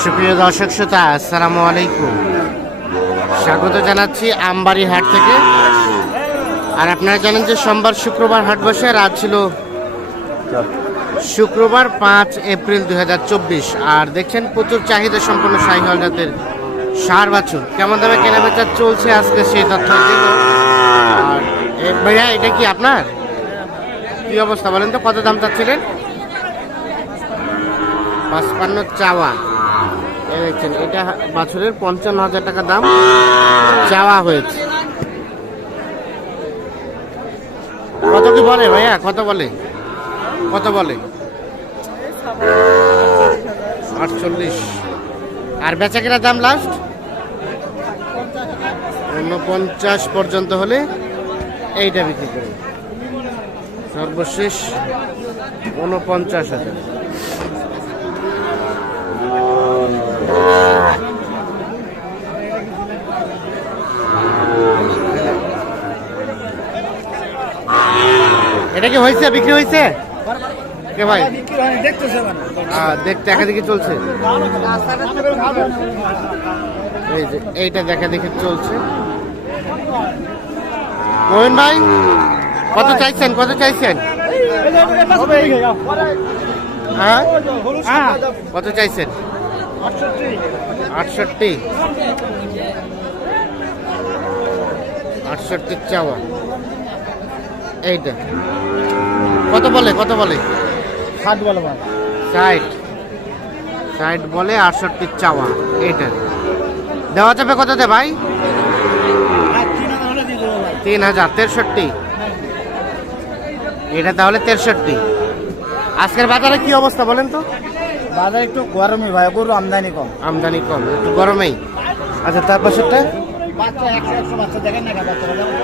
সুপ্রিয় দর্শক শ্রোতা, আসসালামু আলাইকুম। স্বাগত জানাচ্ছি আমবাড়ি হাট থেকে। আর আপনারা জানেন যে সোমবার শুক্রবার হাট বসে আজ ছিল শুক্রবার পাঁচ এপ্রিল দু হাজার চব্বিশ। আর দেখছেন প্রচুর চাহিদা সম্পন্ন শাহিহল জাতের সার বাছুর। কেমন দামে কেনাবেচা চলছে আজকে সেই তথ্য আর ভাইয়া, এটা কি আপনার? কি অবস্থা বলেন তো, কত দাম চাচ্ছিলেন? পাঁচপান্ন চাওয়া। দেখছেন এটা বাছুরের পঞ্চান্ন হাজার টাকা দাম চাওয়া হয়েছে। কত কি বলে ভাইয়া? কত বলে? কত বলে? আটচল্লিশ। আর বেচা কেনার দাম লাস্ট উনপঞ্চাশ পর্যন্ত হলে এইটা বিক্রি করবে সর্বশেষ উনপঞ্চাশ হাজার। এটা কি হয়েছে বিক্রি হয়েছে কে ভাই দেখতে দেখা দেখি চলছে এই যে এইটা দেখা দেখি চলছে মোহন ভাই কত চাইছেন কত চাইছেন হ্যাঁ কত চাইছেন আটষট্টি। আটষট্টি চাওয়া। এইটা। কত বলে কত বলে? ষাট বলো ষাট। ষাট বলে আটষট্টি চাওয়া। এইটা। দেওয়া যাবে কততে ভাই। তিন হাজার তেষট্টি। এটা তাহলে তেষট্টি। আজকের বাজারে কি অবস্থা বলেন তো? বাজার একটু গরমই ভাই গরু আমদানি কম। আমদানি কম একটু গরমেই। আচ্ছা তার পাশেরটা?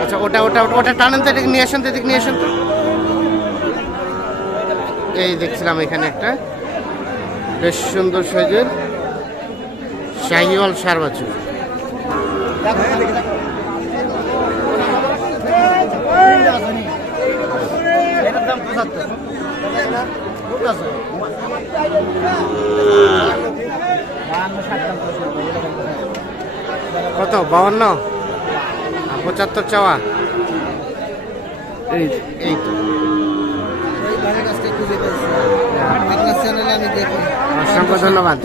আচ্ছা ওটা ওটা ওটা- টানেন তো এদিকে নিয়ে আসেন তো এদিকে নিয়ে আসেন তো। এই দেখছিলাম এখানে একটা। বেশ সুন্দর সাইজের শাহিওয়াল সার বাছুর। এটার দাম পঁচাত্তর কত? বাউন্ন? আর পঁচাত্তর চাওয়া? এই এই তো। অসংখ্য ধন্যবাদ।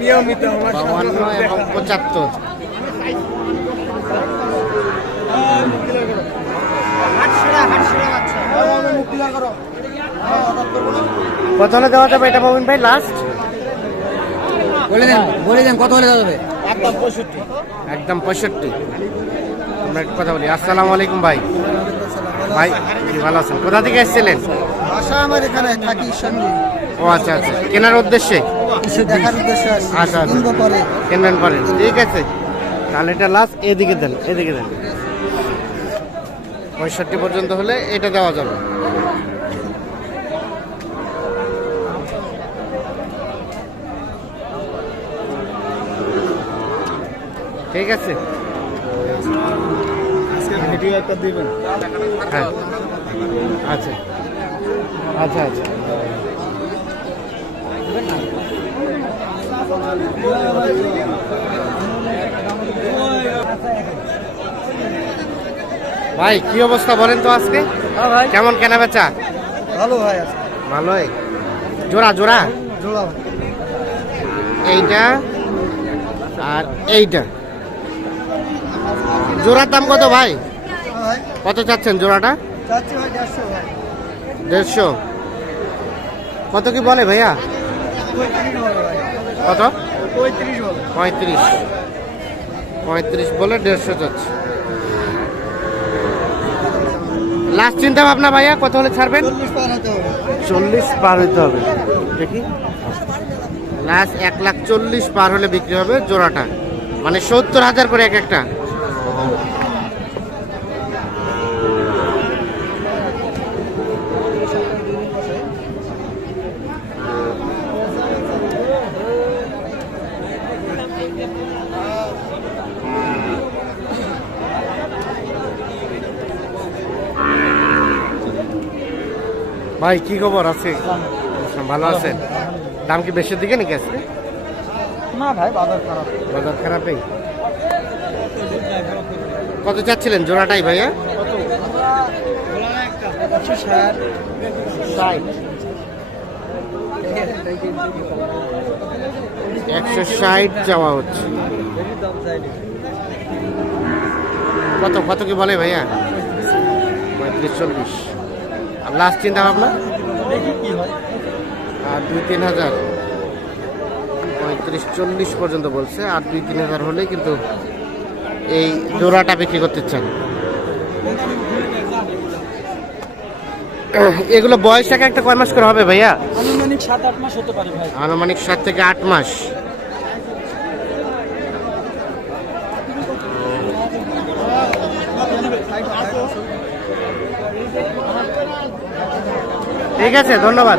নিয়মিত বাউন্ন এবং পঁচাত্তর। কত হলে দেওয়া যাবে এটা পাবেন ভাই লাস্ট বলে দেন বলে দেন কত হলে যাবে? একদম পঁয়ষট্টি। একদম পঁয়ষট্টি। আমরা একটা কথা বলি। আসসালামু আলাইকুম ভাই। ভাই ভালো আছেন। কোথা থেকে এসেছিলেন? আশা আমার এখানে থাকি সঙ্গে ও আচ্ছা আচ্ছা। কেনার উদ্দেশ্যে? দেখার উদ্দেশ্যে আচ্ছা, আচ্ছা। পরে। কেনবেন করেন ঠিক আছে। তাহলে এটা লাস্ট এদিকে দেন এদিকে দেন। পঁয়ষট্টি পর্যন্ত হলে এটা দেওয়া যাবে। ঠিক আছে। ভিডিও একটা দিবেন। হ্যাঁ। আচ্ছা। আচ্ছা আচ্ছা। ভাই কি অবস্থা বলেন তো আজকে? হ্যাঁ ভাই। কেমন কেনা বেচা? ভালো ভাই ভালোই। জোড়া জোড়া? জোড়া এইটা আর এইটা। জোড়ার দাম কত ভাই? কত চাচ্ছেন জোড়াটা? দেড়শো কত কি বলে ভাইয়া? কত? পঁয়ত্রিশ পঁয়ত্রিশ। বলে দেড়শো চাচ্ছে। লাস্ট চিন্তা ভাবনা ভাইয়া কত হলে ছাড়বেন? চল্লিশ পার হতে হবে। চল্লিশ পার হতে হবে। দেখি। লাস্ট এক লাখ চল্লিশ পার হলে বিক্রি হবে জোড়াটা। মানে সত্তর হাজার করে এক একটা। ভাই কি খবর? আছে। ভালো আছেন? দাম কি বেশির দিকে নাকি আজকে না ভাই বাজার খারাপ। বাজার খারাপই? কত চাচ্ছিলেন জোড়াটাই ভাইয়া? একশো ষাট যাওয়া হচ্ছে। কত কত কি বলে ভাইয়া? পঁয়ত্রিশ, চল্লিশ। আর লাস্ট চিন্তা ভাবনা? আর দুই, তিন হাজার। পঁয়ত্রিশ, চল্লিশ পর্যন্ত বলছে, আর দুই, তিন হাজার হলে কিন্তু এই জোড়াটা বিক্রি করতে চান? এগুলো বয়সটাকে একটা কয় মাস করে হবে ভাইয়া? আনুমানিক সাত আট মাস হতে পারে ভাই। আনুমানিক সাত থেকে আট মাস। ঠিক আছে ধন্যবাদ।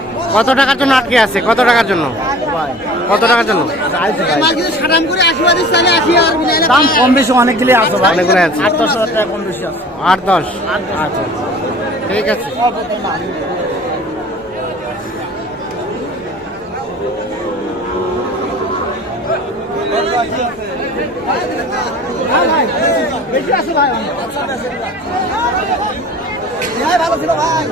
কত টাকার জন্য আটকে আছে? কত টাকার জন্য? কত টাকার জন্য? দাম কম বেশি অনেকগুলি আছে ভাই। আছে। আট দশ হাজার টাকা কম বেশি আছে। আট দশ? আচ্ছা ঠিক আছে। বেশি আছে ভাই ভাই ভালো ছিল ভাই।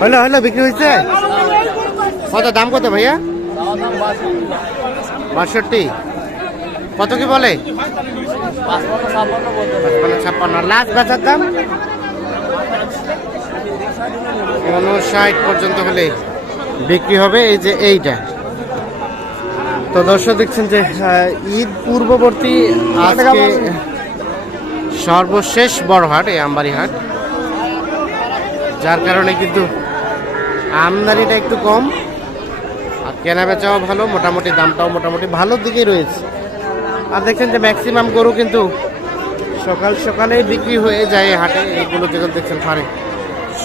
হলো। হলো বিক্রি হয়েছে কত দাম কত ভাইয়া? বাষট্টি। কত কি বলে? ছাপ্পান্ন লাস্ট বেচার দাম? উনষাট পর্যন্ত হলে বিক্রি হবে, এই যে এইটা। তো দর্শক দেখছেন যে ঈদ পূর্ববর্তী আজকে সর্বশেষ বড় হাট, এই আমবাড়ি হাট। যার কারণে কিন্তু আমদানিটা একটু কম, আর কেনা বেচাও ভালো, মোটামুটি দামটাও মোটামুটি ভালোর দিকেই রয়েছে। আর দেখছেন যে ম্যাক্সিমাম গরু কিন্তু সকাল সকালেই বিক্রি হয়ে যায় হাটে, এইগুলো যেগুলো দেখছেন ফারে।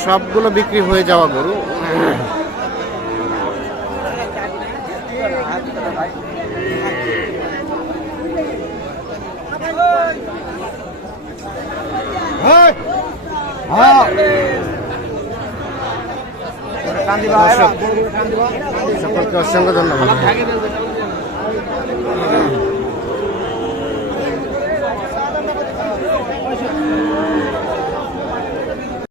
সবগুলো বিক্রি হয়ে যাওয়া গরু। দর্শক সকলকে অসংখ্য ধন্যবাদ।